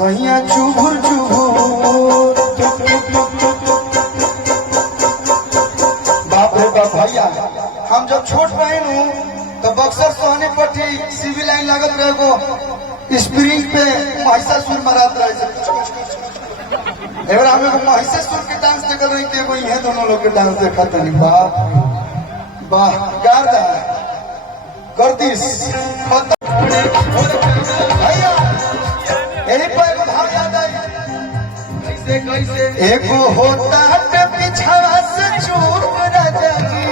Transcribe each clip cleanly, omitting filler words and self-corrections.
सैया चुभुर चुभुर बाप रे बाप भैया, हम जब छोट बहन हूँ तो बक्सर सोहनी पट्टी सिविल लाइन लागत रहे को स्प्रिंग पे महिषासुर मरात रहे। हम एगो महिषासुर के डांस देख रही थे, एगो ये दोनों लोग के डांस देखा तनी। बाप वाह गार्दा गर्दिश भैया, यही पर एगो भाव याद आई। कैसे एगो होता पिछावा से चूर राजा जी,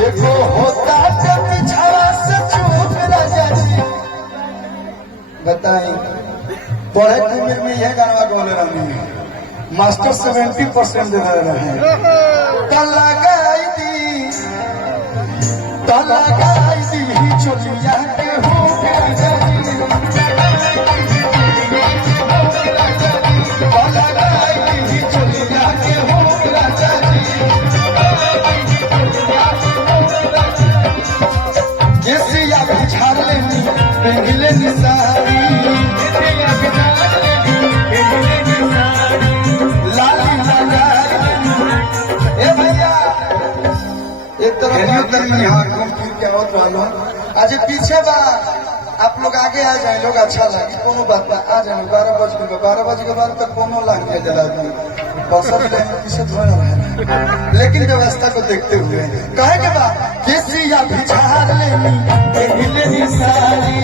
एगो होता पिछावा से चूर राजा जी। बताई पढ़े की उम्र में यह गाना बोले रहे, मास्टर 70% दे रहे हैं। तलगाई दी चोलिया के हो पहले निसारी लाली लगा। ए भैया एक तरफ आज पीछे बा, आप लोग आगे आ जाए, लोग अच्छा लगे, कोनो बात ना आ जाए। 12 बजे के बाद तक कोनो लाग गया जला पीछे थोड़ा है, लेकिन व्यवस्था को देखते हुए कहे के बाद केसिया बिछार लेनी सारी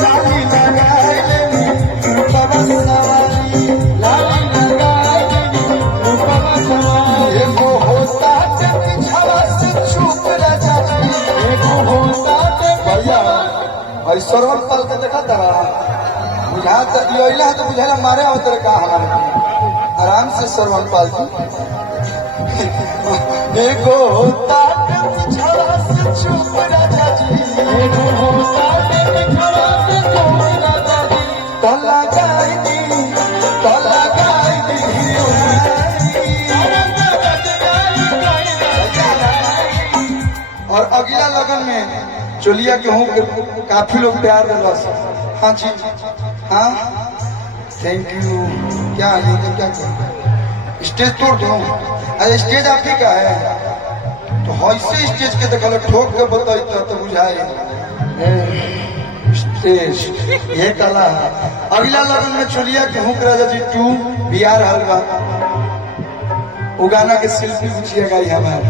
लाली लगाए लेनी बाबा सवारी लाली लगाए लेनी। एगो होता पिछावा से चुप राजा, एगो होता भैया भाई सरवन पल के देखा तरा बुझा तो बुझा मारे अवतर का हमारे आराम से सरवन पाल की। एगो होता पिछावा से चुप राजा जी, एगो होता पिछावा से चुप राजा जी। तला गाई दी और अगला लगन में चोलिया के हूँ काफी लोग प्यार दिला। हाँ जी हाँ थैंक यू। क्या है क्या स्टेज तोड़ दो, अरे स्टेज आपकी का है तो ऐसे स्टेज के देखल ठोक के बताई तो बुझाए स्टेज ये कला है। अगला लगन में चोलिया के हुक राजा जी 2 बिहार हलवा, वो गाना के शिल्पी बुझिया गाई हमारे,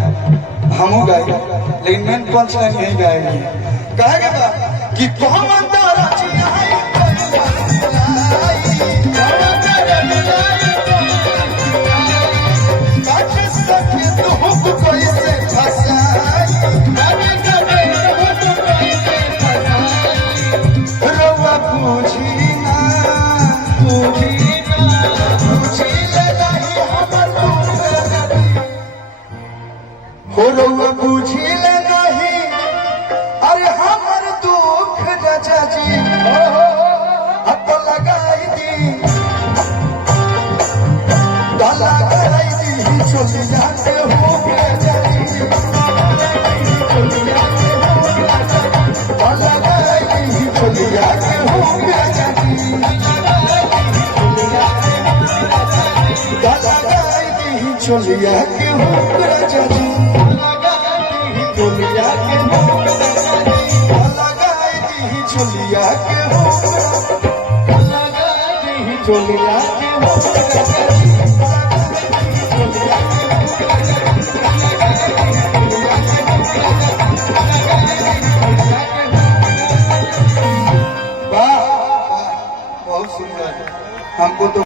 हमू गाई, लेकिन मेन पंच लाइन यही गाएगी। कहेगा कि कौन तारा बुझिले नहीं, अरे हमर दुख राजा जी अब लगाई दी चोलिया के हो राजा जी, लगाई दी चोलिया के हो राजा जी, लगाई दी चोलिया के हो राजा जी, चोलिया के हो लगाई दी चोलिया के हो लगाई दी चोलिया के हो वाह बहुत सुंदर। हमको तो